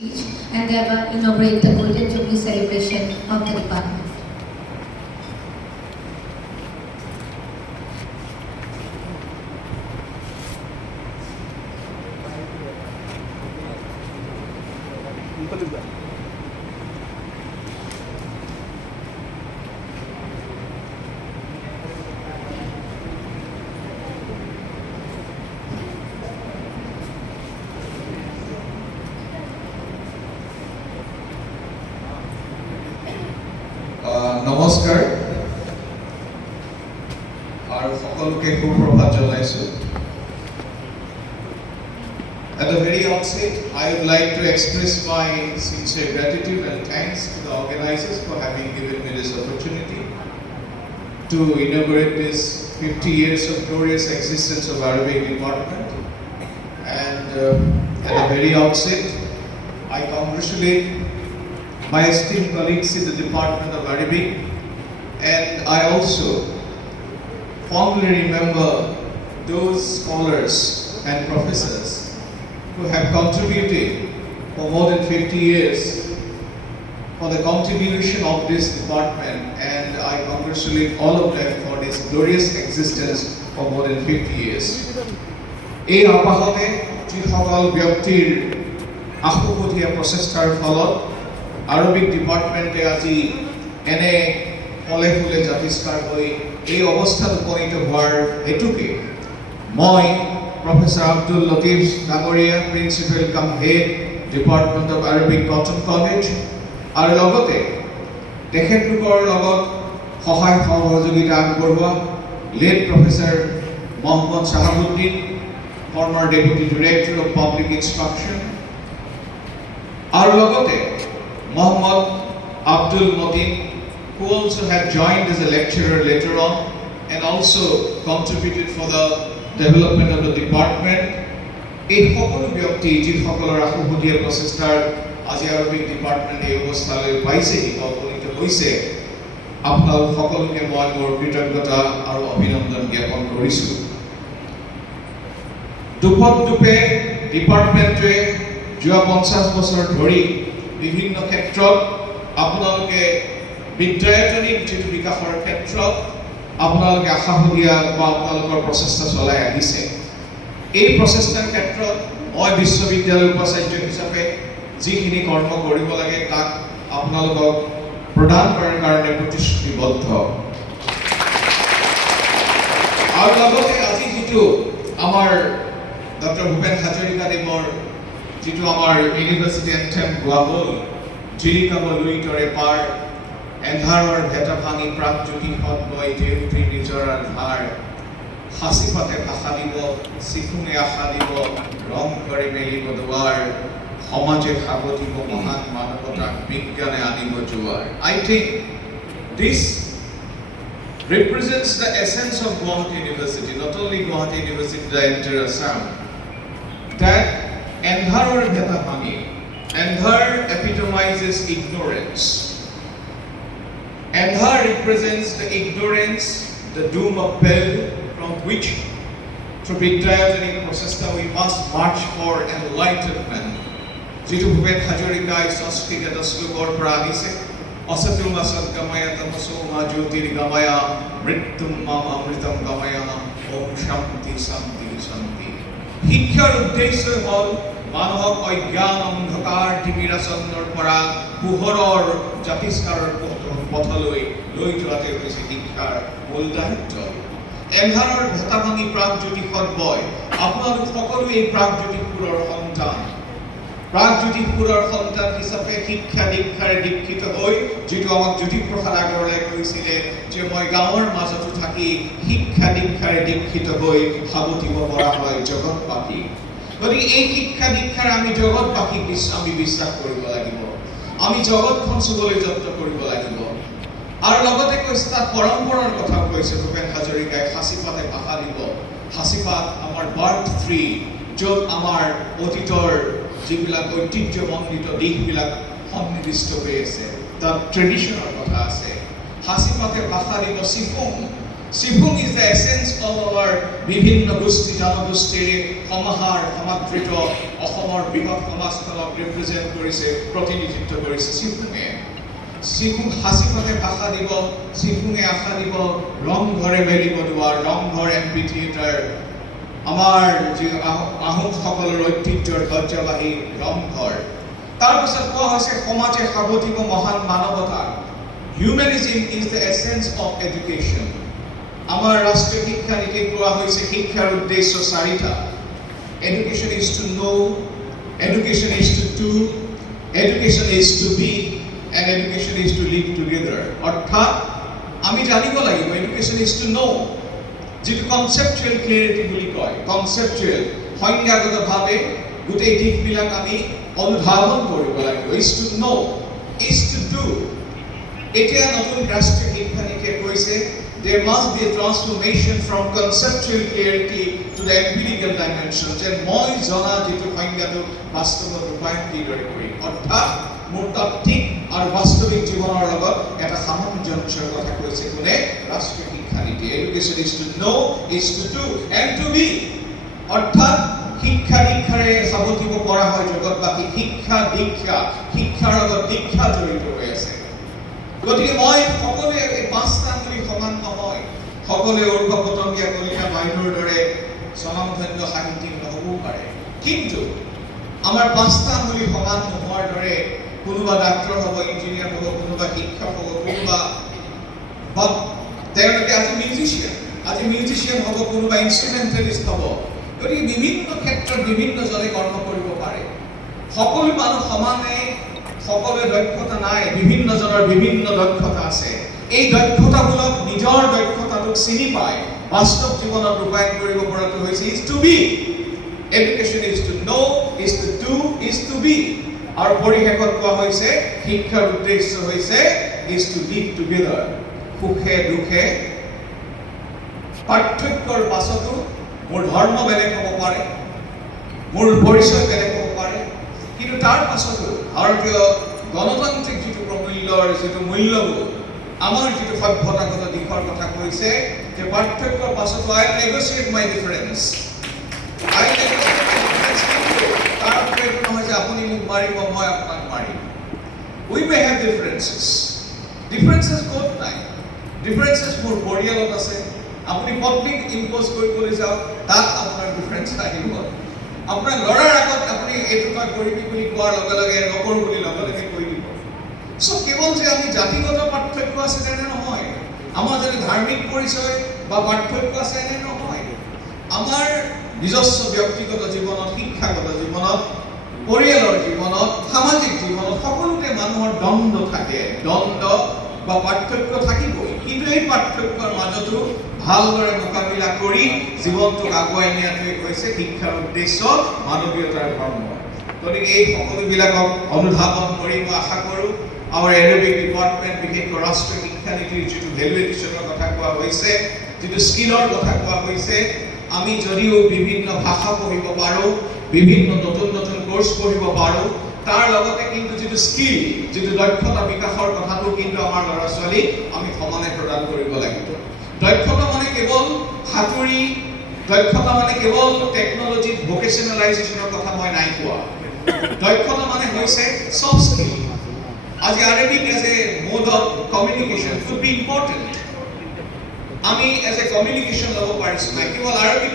and thereby inaugurate the Golden Jubilee celebration of the department. নমস্কাৰ আৰু সকলোকে সুপ্ৰভাত জনাইছো। At the very outset, I would like to express my sincere gratitude and thanks to the organizers for having given me this opportunity to inaugurate this 50 years of glorious existence of Arabic department. And at the very outset, I congratulate my esteemed colleagues in the Department of Arabic, and I also fondly remember those scholars and professors who have contributed for more than 50 years for the continuation of this department, and I congratulate all of them for this glorious existence for more than 50 years. এই আপাহতে যিসকল ব্যক্তিৰ আশুকঠীয়া প্ৰচেষ্টাৰ ফলত Arabic ডিপাৰ্টমেণ্টে আজি এনে ফলে ফুলে জাতিষ্কাৰ হৈ এই অৱস্থাত উপনীত হোৱাৰ হেতুকে মই প্ৰফেসৰ আব্দুল লতিফ ডাঙৰীয়া principal cum head department of Arabic Cotton College আৰু লগতে তেখেতলোকৰ লগত সহায় সহযোগিতা আগবঢ়োৱা late professor Mohammad Shahabuddin, former Deputy Director of Public Instruction, আৰু লগতে Mohammad Abdul Motin, who also had joined as a lecturer later on and also contributed for the development of the department. এই সকলো ব্যক্তি যিসকলৰ আশুকঠীয়া প্ৰচেষ্টাৰ আজি আৰবিক ডিপাৰ্টমেণ্ট এই অৱস্থালৈ পাইছেহি বা উপনীত হৈছে, আপোনালোক সকলোকে মই মোৰ কৃতজ্ঞতা আৰু অভিনন্দন জ্ঞাপন কৰিছোঁ। দুপে ডিপাৰ্টমেণ্টে যোৱা 50 বছৰ ধৰি বিভিন্ন ক্ষেত্ৰত আপোনালোকে বিদ্যায়তনিক যিটো বিকাশৰ ক্ষেত্ৰত আপোনালোকে আশাহীয়া বা আপোনালোকৰ প্ৰচেষ্টা চলাই আহিছে। এই প্ৰচেষ্টাৰ ক্ষেত্ৰত মই বিশ্ববিদ্যালয়ৰ উপাচাৰ্য হিচাপে যিখিনি কৰ্ম কৰিব লাগে তাক আপোনালোকক প্ৰদান কৰাৰ কাৰণে প্ৰতিশ্ৰুতিবদ্ধ। আৰু লগতে আজি যিটো আমাৰ ডক্টৰ ভূপেন হাজৰিকাদেৱৰ যিটো আমাৰ ইউনিভাৰ্চিটি এন্থেম গোৱা হ'ল, জিলিকাব লুইতৰে পাৰ, এন্ধাৰৰ ভেটা ভাঙি প্ৰাগজ্যোতি সদবয় দেউতী নিজৰ আধাৰ, সাঁচি পাতে ভাষা দিব, চিকুণে আশা দিব, ৰং কৰি মেলিব দুৱাৰ, সমাজে সাৱটিব মহান মানৱতাক বিজ্ঞানে আনিব জোৱাৰ। I think this represents the essence of Guwahati University, not only Guwahati University, the entire Assam, that Andharar Bheta Bhangi. Andhar epitomizes ignorance. Andhar represents the ignorance, the doom of hell, from which through Vidyayotanic process we must march for enlightenment. Jitu Bhupen Hajarika is Sanskrit Slokor পৰা আহিছে, অসতুম আসৎ গময়া তমসো মা জ্যোতিৰ গময়া মৃত্যুম মাম অমৃতম গময়া ওম শান্তি শান্তি শান্তি। শিক্ষাৰ উদ্দেশ্য হ'ল মানুহক অজ্ঞান অন্ধকাৰ টিমিৰাচন্দ্ৰৰ পৰা পোহৰৰ জাতিষ্কাৰৰ পথলৈ লৈ যোৱাতে হৈছে শিক্ষাৰ মূল দায়িত্ব। এন্ধাৰৰ ভেটা ভাঙি প্ৰাগজ্যোতি সদবয়, আপোনালোক সকলোৱে এই প্ৰাগজ্যোতিপুৰৰ সন্তান। প্ৰাগজ্যোতিপুৰৰ সন্তান হিচাপে শিক্ষা দীক্ষাৰে দীক্ষিত হৈ যিটো আমাক জ্যোতিপ্ৰসাদ আগৰৱালাই কৈছিলে যে মই গাঁৱৰ মাজতো থাকি শিক্ষা দীক্ষাৰে দীক্ষিত হৈ সাৱটিব পৰা হয় জগতবাসী। গতিকে এই শিক্ষা দীক্ষাৰে আমি জগতবাসীক আমি বিশ্বাস কৰিব লাগিব, আমি জগতখন চুবলৈ যত্ন কৰিব লাগিব। আৰু লগতে কৈছে তাত পৰম্পৰাৰ কথাও কৈছে ভূপেন হাজৰিকাই, সাঁচিপাতে ভাষা দিব। সাঁচিপাত আমাৰ বাৰ্থ ট্ৰী, য'ত আমাৰ অতীতৰ যিবিলাক ঐতিহ্যমণ্ডিত দিশবিলাক সন্নিৱিষ্ট হৈ আছে, তাত ট্ৰেডিশ্যনৰ কথা আছে। সাঁচিপাতে ভাষা দিব Siphung, Sifung is the essence of our Bibhinna Gosti Janagostire Samahar Samatrito Asomar Bihak Samastalak represent Korise, Protinitito Korise Sifunge. Sifung Hasipate Bhasha Dibo, Sifunge Asha Dibo, Rong Ghore Belibo Duar, Rong Ghore Amphitheater, Amar Ahom সকলৰ ঐতিহ্যৰ ধ্বজাবাহী ৰংঘৰ তাৰ পাছত কোৱা হৈছে সমাজে সাৱধিক মহান মানৱতা Humanism is the essence of education. Our ৰাষ্ট্ৰীয় শিক্ষা নীতি কোৱা হৈছে শিক্ষাৰ উদ্দেশ্য চাৰিটা Education is to know, education is to do, education is to be, and education is to live together. অৰ্থাৎ আমি জানিব লাগিব education is to know. যেটো কনসেপচুৱেল ক্লিয়াৰিটি বুলি কয় কনসেপচুৱেল সংজ্ঞাগতভাৱে গোটেই দিশবিলাক আমি অনুধাৱন কৰিব লাগিব is to know, is to do. এতিয়া নতুন ৰাষ্ট্ৰীয় শিক্ষা নীতিয়ে কৈছে there must be a transformation from conceptual clarity to the empirical dimension যে মই জনা যেটো সংজ্ঞাটো বাস্তৱত ৰূপায়ণ কিদৰে কৰিম অৰ্থাৎ মোৰ তাত্ত্বিক আৰু বাস্তৱিক জীৱনৰ লগত এটা সামঞ্জস্যৰ কথা কৈছে কোনে ৰাষ্ট্ৰীয় শিক্ষা নীতি education is to know, is to do and to be অৰ্থাৎ শিক্ষা দীক্ষাৰে সাৱটিব পৰা হয় জগতবাসী শিক্ষা দীক্ষা শিক্ষাৰ লগত দীক্ষা জড়িত হৈ আছে গতিকে মই সকলোৱে এই পাঁচটা আঙুলি সমান নহয় সকলোৱে উৰ্ধ পতংগীয়া কলিতা বাইদেউৰ দৰে স্বনামধন্য সাহিত্যিক নহবও পাৰে কিন্তু আমাৰ পাঁচটা আঙুলি সমান নোহোৱাৰ দৰে কোনোবা ডাক্তৰ হ'ব ইঞ্জিনিয়াৰ হ'ব কোনোবা শিক্ষক হ'ব কোনোবা তেওঁলোকে আজি মিউজিচিয়ান হ'ব কোনোবা ইনষ্ট্ৰুমেণ্টেলিষ্ট হ'ব গতিকে বিভিন্ন ক্ষেত্ৰত বিভিন্নজনে কৰ্ম কৰিব পাৰে সকলো মানুহ সমানে সকলোৱে দক্ষতা নাই বিভিন্নজনৰ বিভিন্ন দক্ষতা আছে এই দক্ষতামূলক নিজৰ দক্ষতাটোক চিনি পাই বাস্তৱ জীৱনত ৰূপায়ণ কৰিব পৰাটো হৈছে is to be education is to know is to do is to be আৰু পৰিশেষত কোৱা হৈছে শিক্ষাৰ উদ্দেশ্য হৈছে is to live together সুখে দুখে পাৰ্থক্যৰ পাছতো মোৰ ধৰ্ম বেলেগ হ'ব পাৰে মোৰ পৰিচয় বেলেগ হ'ব পাৰে কিন্তু তাৰ পাছতো ভাৰতীয় গণতান্ত্ৰিক যিটো প্ৰমূল্যৰ যিটো মূল্যবোধ আমাৰ যিটো সভ্যতাগত দিশৰ কথা কৈছে যে পাৰ্থক্যৰ পাছতো I negotiate my difference তাৰ প্ৰয়োজন নহয় যে আপুনি মোক মাৰিব মই আপোনাক মাৰিম we may have differences ক'ত নাই differences মোৰ পৰিয়ালত আছে আপুনি পত্নীক ইম্প'জ কৰিবলৈ যাওক তাত আপোনাৰ ডিফাৰেন্স আহিব আপোনাৰ ল'ৰাৰ আগত আপুনি এইটো কাম কৰিবি বুলি কোৱাৰ লগে লগে নকৰোঁ বুলি লগে লগে কৈ দিব সো কেৱল যে আমি জাতিগত পাৰ্থক্য আছে তেনে নহয় আমাৰ যদি ধাৰ্মিক পৰিচয় বা পাৰ্থক্য আছে এনে নহয় আমাৰ নিজস্ব ব্যক্তিগত জীৱনত শিক্ষাগত জীৱনত পৰিয়ালৰ জীৱনত সামাজিক জীৱনত সকলোতে মানুহৰ দ্বন্দ্ব থাকে দ্বন্দ্ব বা পাৰ্থক্য থাকিবই কিন্তু এই পাৰ্থক্যৰ মাজতো ভালদৰে মোকাবিলা কৰি জীৱনটোক আগুৱাই নিয়াটোৱে হৈছে শিক্ষাৰ উদ্দেশ্য মানৱীয়তাৰ ধৰ্ম গতিকে এই সকলোবিলাকক অনুধাৱন কৰি মই আশা কৰোঁ আমাৰ এৰোবিক ডিপাৰ্টমেণ্ট বিশেষকৈ ৰাষ্ট্ৰীয় শিক্ষা নীতিৰ যিটো ভেলু এডিশ্যনৰ কথা কোৱা হৈছে যিটো স্কিলৰ কথা কোৱা হৈছে আমি যদিও বিভিন্ন ভাষা পঢ়িব পাৰোঁ বিভিন্ন নতুন নতুন কোৰ্চ পঢ়িব পাৰোঁ তাৰ লগতে কিন্তু যিটো স্কিল যিটো দক্ষতা বিকাশৰ কথাটো কিন্তু আমাৰ ল'ৰা ছোৱালীক আমি সমানে প্ৰদান কৰিব লাগিব দক্ষতা মানে কেৱল সাঁতুৰি দক্ষতা মানে কেৱল টেকনলজিত ভোকেশনেলাইজেশ্যনৰ কথা মই নাই কোৱা দক্ষতা মানে হৈছে সফট স্কিল আজি Arabic as a mode of communication could be important আমি as a communication ল'ব পাৰিছোঁ নাই কেৱল Arabic